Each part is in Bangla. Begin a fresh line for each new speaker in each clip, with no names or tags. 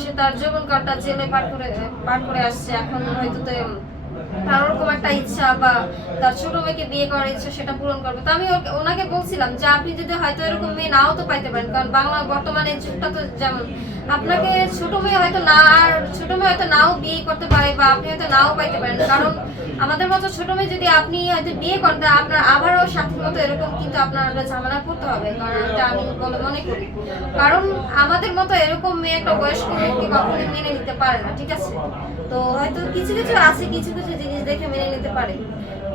সে তার জীবনকালটা জেলে পার করে পার করে আসছে। এখন হয়তো তো তার ওরকম একটা ইচ্ছা বা তার ছোট মেয়েকে বিয়ে করার ইচ্ছা সেটা পূরণ করবে। তো আমি ওনাকে বলছিলাম যে আপনি যদি হয়তো এরকম মেয়ে নাও তো পাইতে পারেন, কারণ বাংলা বর্তমানে যুগটা তো যেমন, আপনাকে ছোট মেয়ে হয়তো না আর ছোট মেয়ে হয়তো নাও বিয়ে করতে পারে বা আপনি হয়তো নাও পাইতে পারেন। কারণ আমাদের মতো ছোট মেয়ে যদি আপনি হয়তো বিয়ে করেন আপনার আবারও সাথী মতো এরকম কিন্তু আপনার ঝামেলা করতে হবে, কারণ এটা আমি বলে মনে করি। কারণ আমাদের মতো এরকম মেয়ে একটা বয়স্ক ব্যক্তি কখনোই মেনে নিতে পারে না, ঠিক আছে? তো হয়তো কিছু কিছু আছে কিছু কিছু জিনিস দেখে মেনে নিতে পারে।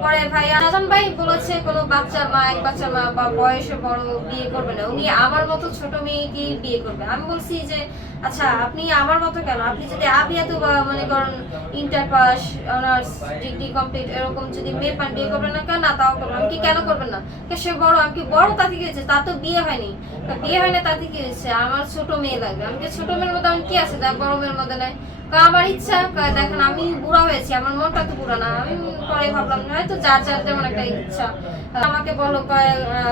পরে ভাই আজান ভাই বলেছে কোনো বাচ্চা মা, এক বাচ্চা মা বা বয়সে বড় বিয়ে করবে না। উনি আমার মতো ছোট মেয়েকে বিয়ে করবে। আমি বলছি যে আচ্ছা আপনি আমার মতো কেন? আপনি যদি এত বা মনে করেন inter pass, honours, degree complete এরকম যদি মেয়ে পান, বিয়ে করবেন না কেন? তাও করবেন আমি কি কেন করবেন না? কে সে বড়? আমি কি বড় তাতে কি হয়েছে? তার তো বিয়ে হয়নি। বিয়ে হয় না তাতে কি হয়েছে। আমার ছোট মেয়ে লাগবে। আমি কি ছোট মেয়ের মধ্যে আমি কি আছে? বড় মেয়ের মধ্যে নাই। কা, আমার ইচ্ছা দেখেন আমি বুড়া হয়েছি। আমার মনটা তো বুড়া না। আমি পরে ভাবলাম হয়তো যার যার যেমন একটা ইচ্ছা। আমাকে বলো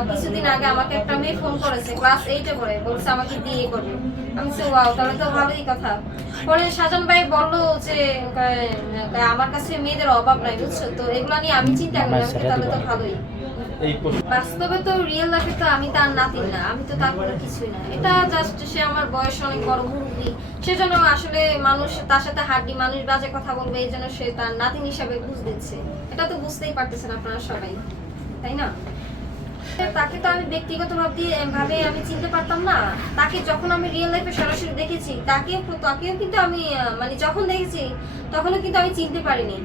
কিছুদিন আগে আমাকে একটা মেয়ে ফোন করেছে ক্লাস এইটে পড়ে। বলছে আমাকে বিয়ে করবে। আমি সে ওয়াও তাহলে তো ভালোই কথা। পরে সাজান ভাই বলল যে আমার কাছে মেয়েদের অভাব নাই বুঝছ? তো এগুলো নিয়ে আমি চিন্তা করি তাহলে তো ভালোই।
এই
বাস্তবে তো রিয়েল লাইফে তো আমি তার নাতিন না, আমি তো তার কোনো কিছুই না। এটা জাস্ট সে আমার বয়স অনেক বড় মুরব্বী সেজন্য আসলে মানুষ তার সাথে হাড্ডি, মানুষ বাজে কথা বলবে, এই জন্য সে তার হিসাবে বুঝ দিচ্ছে। এটা তো বুঝতেই পারতেছেন আপনারা সবাই, তাই না? তাকে তো আমি ব্যক্তিগত ভাবে আমি চিনতে পারতাম না। তাকে যখন আমি রিয়েল লাইফে সরাসরি দেখেছি, তাকে, তাকেও কিন্তু আমি মানে যখন দেখেছি, তখনও কিন্তু আমি চিনতে পারিনি।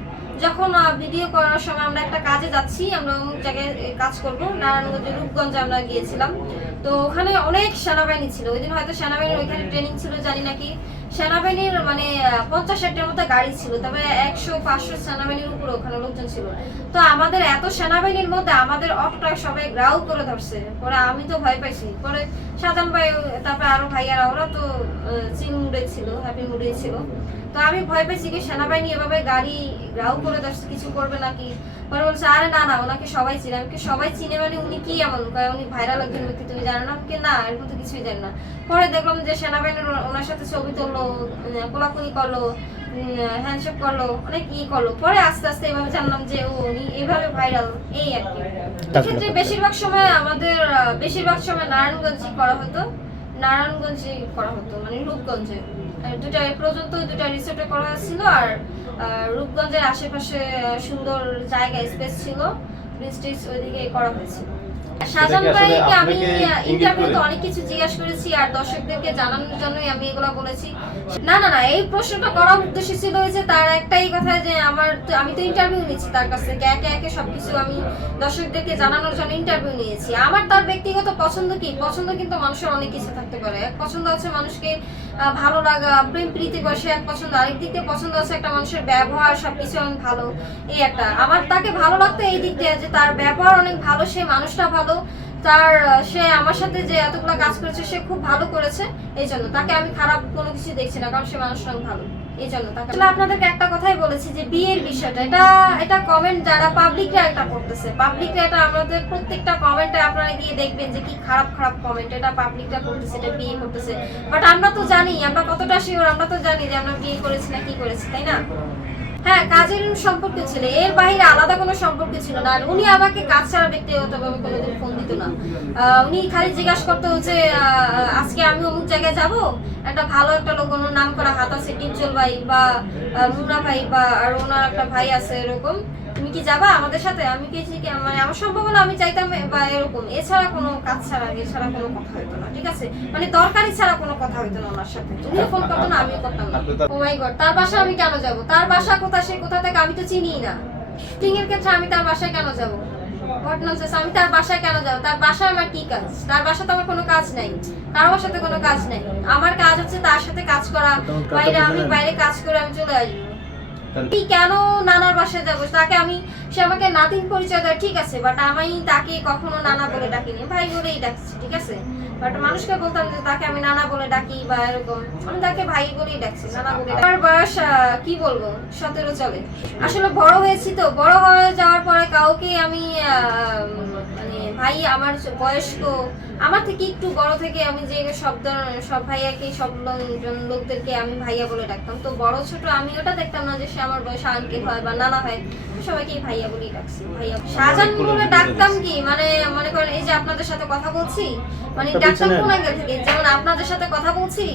যখন ভিডিও করার সময় আমরা একটা কাজে যাচ্ছি, আমরা অমুক জায়গায় কাজ করব নারায়ণগঞ্জে রূপগঞ্জে আমরা গিয়েছিলাম। তো ওখানে অনেক সেনাবাহিনী ছিল। ওই দিন হয়তো সেনাবাহিনীর ওইখানে ট্রেনিং ছিল, জানি নাকি সেনাবাহিনীর মানে পঞ্চাশ ষাটটার মতো গাড়ি ছিল, তবে একশো, পাঁচশো সেনাবাহিনীর উপরে ওখানে লোকজন ছিল। তো আমাদের এত সেনাবাহিনীর মধ্যে আমাদের অটোটা সবাই গ্রাউ করে ধরছে। পরে আমি তো ভয় পাইছি। পরে সাজান ভাই, তারপরে আরও ভাইয়ারা ওরা তো চিন মুডে ছিল হ্যাপি মুডে ছিল। তো আমি ভয় পেয়েছি কি সেনাবাহিনী এভাবে গাড়ি গ্রাউ করে ধরছে কিছু করবে নাকি? পরে বলছে আরে না না ওনাকে সবাই চিনে। আমি সবাই চিনে মানে উনি কি এমন? উনি ভাইরাল একজন ব্যক্তি তুমি জানো না? আমি না এরকম তো কিছুই জানি না। পরে দেখলাম যে সেনাবাহিনীর ওনার সাথে ছবি তুললো কোলাকুলি করল হ্যান্ডশেক করল অনেক ই করল। পরে আস্তে আস্তে এভাবে জানলাম যে ও উনি এইভাবে ভাইরাল এই আর কি। এক্ষেত্রে বেশিরভাগ সময় আমাদের বেশিরভাগ সময় নারায়ণগঞ্জই করা হতো। নারায়ণগঞ্জে করা হতো মানে রূপগঞ্জে। দুটা এ পর্যন্ত দুটা রিসোর্টে করা ছিল আর রূপগঞ্জের আশেপাশে সুন্দর জায়গা স্পেস ছিল। ওইদিকে করা হয়েছিল।
আসলে
ভাইকে আমি ইন্টারভিউতে অনেক কিছু জিজ্ঞাসা করেছি আর দর্শকদেরকে জানানোর জন্যই আমি এগুলো বলেছি। না না না এই প্রশ্নটা করার উদ্দেশ্য ছিল হয়েছে তার একটাই কথা যে আমার আমি তো ইন্টারভিউ নিচ্ছি তার কাছ থেকে একে একে সবকিছু আমি দর্শকদেরকে জানানোর জন্য ইন্টারভিউ নিয়েছি। আমার তার ব্যক্তিগত পছন্দ কি? পছন্দ কিন্তু মানুষের অনেক কিছু থাকতে পারে। এক পছন্দ আছে মানুষকে ভালো লাগা প্রেম প্রীতি বসে এক পছন্দ। আরেক দিক থেকে পছন্দ আছে একটা মানুষের ব্যবহার সবকিছু অনেক ভালো। এই একটা। আমার তাকে ভালো লাগতো এই দিক দিয়ে যে তার ব্যবহার অনেক ভালো সে মানুষটা ভালো তার সে আমার সাথে যে এতগুলো কাজ করেছে, সে খুব ভালো করেছে। এই জন্য তাকে আমি খারাপ কোনো কিছু দেখছি না, কারণ সে অনেক ভালো। এই জন্য তাকে আপনাদেরকে একটা কথাই বলেছি যে বিয়ের বিষয়টা, এটা এটা কমেন্ট যারা পাবলিকরা এটা করতেছে পাবলিকরা এটা আমাদের প্রত্যেকটা কমেন্টে আপনারা গিয়ে দেখবেন যে কি খারাপ খারাপ কমেন্ট এটা পাবলিকরা করতেছে, এটা বিয়ে করতেছে। বাট আমরা তো জানি, আমরা কতটা শিওর আমরা তো জানি যে আমরা বিয়ে করেছি না কি করেছি, তাই না? হ্যাঁ কাজের সম্পর্ক ছিল এর বাইরে আলাদা কোনো সম্পর্ক ছিল না। আর উনি আমাকে কাজ ছাড়া ব্যক্তিগতভাবে কোনোদিন ফোন দিত না। উনি খালি জিজ্ঞাসা করতে হচ্ছে আজকে আমি অমুক জায়গায় যাব? একটা ভালো একটা লোক, ওনার নাম করা হাত আছে টিপচল ভাই বা মুনা ভাই বা, আর ওনার একটা ভাই আছে, এরকম। তুমি কি যাবা আমাদের সাথে? আমি কি কি মানে আমার সম্ভব হলে আমি চাইতাম বা এরকম। এছাড়া কোনো কাজ ছাড়া এছাড়া কোনো কথা হতো না ঠিক আছে? মানে দরকারি ছাড়া কোনো কথা হইতো না ওনার সাথে। উনিও ফোন করতো না আমিও করতাম না। ও মাই গড তার বাসা আমি কেন যাব? তার বাসা কোথা সে কোথা থেকে আমি তো চিনিই না। টিং এর ক্ষেত্রে আমি তার বাসায় কেন যাব? হোয়াট ননসেন্স আমি তার বাসায় কেন যাব? তার বাসায় আমার কি কাজ? তার বাসাতে আমার কোনো কাজ নাই। কারও বাসাতে কোনো কাজ নাই। আমার কাজ হচ্ছে তার সাথে কাজ করা। বাইরে আমি বাইরে কাজ করে আমি চলে আসব। আমি কেন নানার বাসায় যাব তাকে আমি সে আমাকে নাতিন পরিচয় দেয়, ঠিক আছে বাট আমি তাকে কখনো নানা বলে ডাকিনি। ভাই বলেই ডাকছি, ঠিক আছে? বাট মানুষকে বলতাম যে তাকে আমি নানা বলে ডাকি বা এরকম। আমি তাকে ভাই বলেই ডাকছি, নানা বলে। আমার বয়স কি বলব? সতেরো চলে। আসলে বড় হয়েছি তো। বড় হয়ে যাওয়ার পরে কাউকে আমি মানে ভাই আমার বয়স্ক আমার থেকে একটু বড় থেকে আমি যে সব ধরনের সব ভাইয়াকে সব লোকদেরকে আমি ভাইয়া বলে ডাকতাম। তো বড় ছোট আমি ওটা দেখতাম না যে সে আমার বয়সে আঙ্কেল হয় বা নানা হয়। সবাইকে ভাইয়া বলেই ডাকছি ভাইয়া শাহজাহান বলে ডাকতাম কি? মানে মনে করেন এই যে আপনাদের সাথে কথা বলছি মানে ডাকতাম কোন অ্যাঙ্গেল থেকে? যেমন আপনাদের সাথে কথা বলছি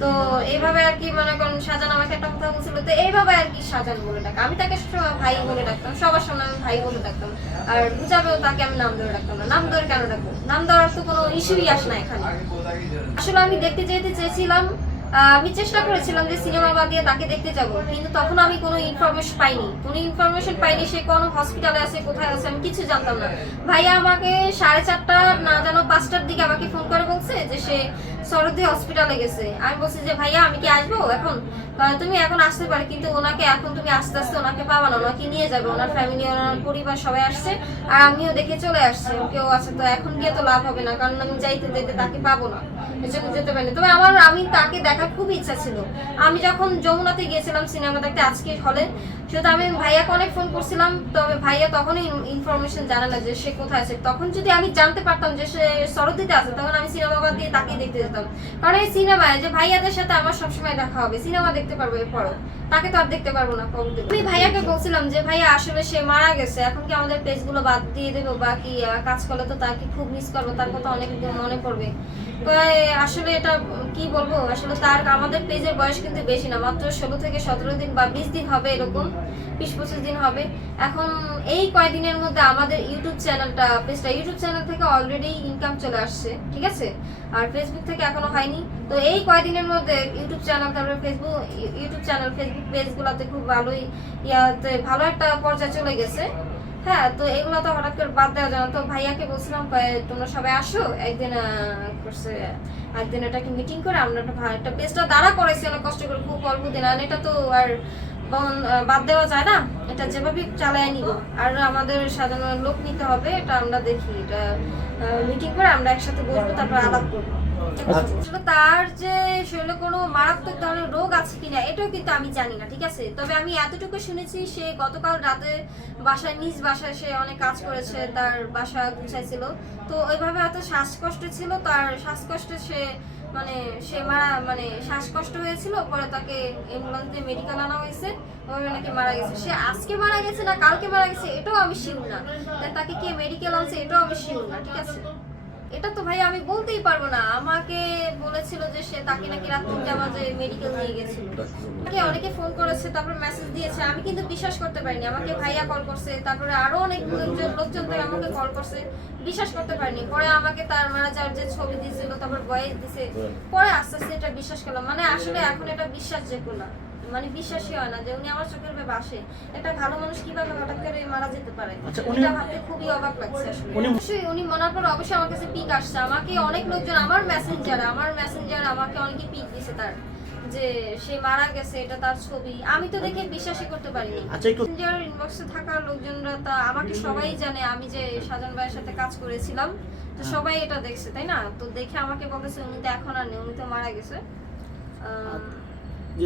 তো এইভাবে আর কি মনে করেন শাহজাহান আমাকে একটা কথা বলছিল, তো এইভাবে আর কি শাহজাহান বলে ডাকা আমি তাকে ভাই বলে ডাকতাম, সবার সামনে আমি ভাই বলে ডাকতাম। আর বুঝাবেও তাকে আমি নাম ধরে ডাকতাম না। নাম ধরে কেন ডাকবো? নাম দেওয়ার তো কোনো ইস্যুই আসে না এখানে। আসলে আমি দেখতে যেতে চেয়েছিলাম আমি চেষ্টা করেছিলাম যে সিনেমা বাদ দিয়ে তাকে দেখতে যাব, কিন্তু তখন আমি কোনো ইনফরমেশন পাইনি। কোনো ইনফরমেশন পাইনি সে কোনো হসপিটালে আছে, কোথায় আছে, আমি কিছু জানতাম না। ভাইয়া আমাকে সাড়ে চারটা না জানো পাঁচটার দিকে আমাকে ফোন করে বলছে যে সে সরদি হসপিটালে গেছে। আমি বলছি যে, ভাইয়া, আমি কি আসব এখন? তুমি এখন আসতে পারো, কিন্তু ওনাকে এখন তুমি আস্তে আস্তে ওনাকে পাবা না, ওনাকে নিয়ে যাবে। ওনার ফ্যামিলি ওনার পরিবার সবাই আসছে, আর আমিও দেখে চলে আসছি। কেউ আছে তো এখন গিয়ে তো লাভ হবে না, কারণ আমি যাইতে যেতে তাকে পাবো না। এই জন্য যেতে পারিনি। তবে আমার, আমি তাকে দেখার খুব ইচ্ছা ছিল। আমি যখন যমুনাতে গিয়েছিলাম, সিনেমা দেখতে আজকে হলে সেটা আমি ভাইয়াকে অনেক ফোন করছিলাম, তবে ভাইয়া তখনই ইনফরমেশন জানে না যে সে কোথায় আছে। তখন যদি আমি জানতে পারতাম যে সে সরদিতে আছে, তখন আমি সিনেমা বাদ দিয়ে তাকিয়ে দেখতে যেতাম। কারণ এই সিনেমায় যে ভাইয়াদের সাথে আমার সবসময় দেখা হবে সিনেমা দেখতে পারব এরপরও। তাকে তো আর দেখতে পারব না দেখব? আমি ভাইয়াকে বলছিলাম যে, ভাইয়া, আসলে সে মারা গেছে। এখন কি আমাদের পেজগুলো বাদ দিয়ে দেবো বা কি কাজ করলে তো তাকে খুব মিস করব, তার কথা অনেক মনে পড়বে। আসলে এটা, কি বলব, আসলে তার, আমাদের পেজের বয়স কিন্তু বেশি না। মাত্র ষোলো থেকে সতেরো দিন বা বিশ দিন হবে এরকম, বিশ পঁচিশ দিন হবে। এখন এই কয়দিনের মধ্যে আমাদের ইউটিউব চ্যানেলটা পেজটা ইউটিউব চ্যানেল থেকে অলরেডি ইনকাম চলে আসছে, ঠিক আছে? আর ফেসবুক থেকে এখনও হয়নি। তো এই কয়দিনের মধ্যে ইউটিউব চ্যানেল তারপরে ফেসবুক ইউটিউব চ্যানেল ফেসবুক পেজগুলোতে খুব ভালোই ইয়াতে ভালো একটা পর্যায়ে চলে গেছে। হ্যাঁ তো এগুলো তো হঠাৎ করে বাদ দেওয়া যায় তো ভাইয়াকে বলছিলাম তোমরা সবাই আসো, একদিন করছে, একদিন এটাকে মিটিং করে আমরা একটা ভালো একটা পেজটা দাঁড়া করেছি অনেক কষ্ট করে খুব অল্প দিন। আর এটা তো আর বাদ দেওয়া যায় না। এটা যেভাবে চালায় নিব। আর আমাদের সাধারণ লোক নিতে হবে, এটা আমরা দেখি। এটা মিটিং করে আমরা একসাথে বসবো, তারপর আলাপ করব। তার যে শরীরে কোনো মারাত্মক ধরনের রোগ আছে কিনা, এটাও কিন্তু আমি জানি না, ঠিক আছে? তবে আমি এতটুকু শুনেছি, সে গতকাল রাতে বাসায়, নিজ বাসায় সে অনেক কাজ করেছে, তার বাসা গুছাইছিল। তো ওইভাবে এত শ্বাসকষ্ট ছিল, তার শ্বাসকষ্টে সে মানে সে মারা মানে শ্বাসকষ্ট হয়েছিল, পরে তাকে অ্যাম্বুলেন্স মেডিকেল আনা হয়েছে ওইভাবে নাকি মারা গেছে। সে আজকে মারা গেছে না কালকে মারা গেছে, এটাও আমি শিওর না। তাকে কে মেডিকেল আনছে, এটাও আমি শিওর না, ঠিক আছে? এটা তো ভাই আমি বলতেই পারব না। আমাকে বলেছিল যে সে তাকে নাকি রাত তিনটা বাজে মেডিকেল নিয়ে গেছিল। আমাকে অনেকে ফোন করেছে, তারপর মেসেজ দিয়েছে। আমি কিন্তু বিশ্বাস করতে পারিনি। আমাকে ভাইয়া কল করছে, তারপরে আরও অনেক লোকজন থেকে আমাকে কল করছে। বিশ্বাস করতে পারিনি। পরে আমাকে তার মারা যাওয়ার যে ছবি দিয়েছিল, তারপর বয়স দিছে পরে আস্তে আস্তে এটা বিশ্বাস করলাম। মানে আসলে এখন এটা বিশ্বাসযোগ্য না। মানে বিশ্বাসই হয় না যে উনি আমার চোখের ভেবে আসে একটা ভালো মানুষ কীভাবে হঠাৎ করে মারা যেতে পারে?
আচ্ছা,
এটা ভাবতে খুবই অবাক লাগছে আসলে।
উনি-
অবশ্যই উনি মনার পর অবশ্যই আমার কাছে পিক আসছে। আমাকে অনেক লোকজন আমার মেসেঞ্জার আমার মেসেঞ্জার আমাকে অনেকে পিক দিছে তার যে সে মারা গেছে এটা তার ছবি। আমি তো দেখে বিশ্বাসই করতে পারিনি।
আচ্ছা,
মেসেঞ্জার ইনবক্সে থাকা লোকজনরা তা আমাকে সবাই জানে। আমি যে সাজন ভাইয়ের সাথে কাজ করেছিলাম তো
হ্যাঁ।
সবাই এটা দেখছে তাই না? তো দেখে আমাকে বলতেছে উনি তো এখন আর নেই উনি তো মারা গেছে।
যে-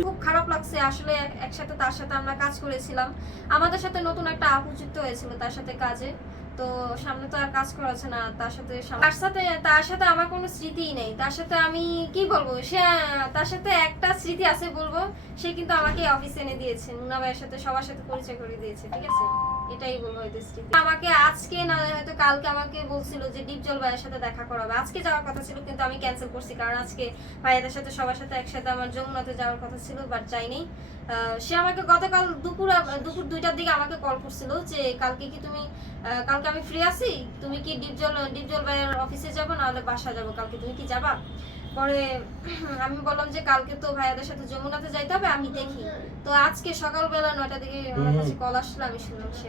খুব খারাপ লাগছে, আসলে একসাথে তার সাথে আমরা কাজ করেছিলাম। আমাদের সাথে নতুন একটা আপু হয়েছিল তার সাথে কাজে। তো সামনে তো আর কাজ করাচ্ছে না, তার সাথে তার সাথে তার সাথে আমার কোনো স্মৃতিই নেই। তার সাথে আমি কি বলব, সে, তার সাথে একটা স্মৃতি আছে বলব, সে কিন্তু আমাকে অফিসে এনে দিয়েছে। মুনা ভাইয়ের সাথে, সবার সাথে পরিচয় করে দিয়েছে, ঠিক আছে? এটাই বলব স্মৃতি আমাকে আজকে না হয়তো কালকে আমাকে বলছিল যে ডিপজল ভাইয়ের সাথে দেখা করাবে। আজকে যাওয়ার কথা ছিল কিন্তু আমি ক্যান্সেল করছি কারণ আজকে ভাইয়াদের সাথে সবার সাথে একসাথে আমার যমুনাতে যাওয়ার কথা ছিল বাট যাইনি। সে আমাকে গতকাল দুপুর দুপুর দুইটার দিকে আমাকে কল করছিল যে কালকে কি তুমি কালকে আমি ফ্রি আছি? তুমি কি ডিপজল ডিপজল ভাইয়ের অফিসে যাব? নাহলে বাসা যাব কালকে তুমি কি যাবা? পরে আমি বললাম যে কালকে তো ভাইয়াদের সাথে যমুনাতে যাইতে হবে আমি দেখি। তো আজকে সকালবেলা নয়টা দিকে আমার কাছে কল আসলো আমি শুনলাম সে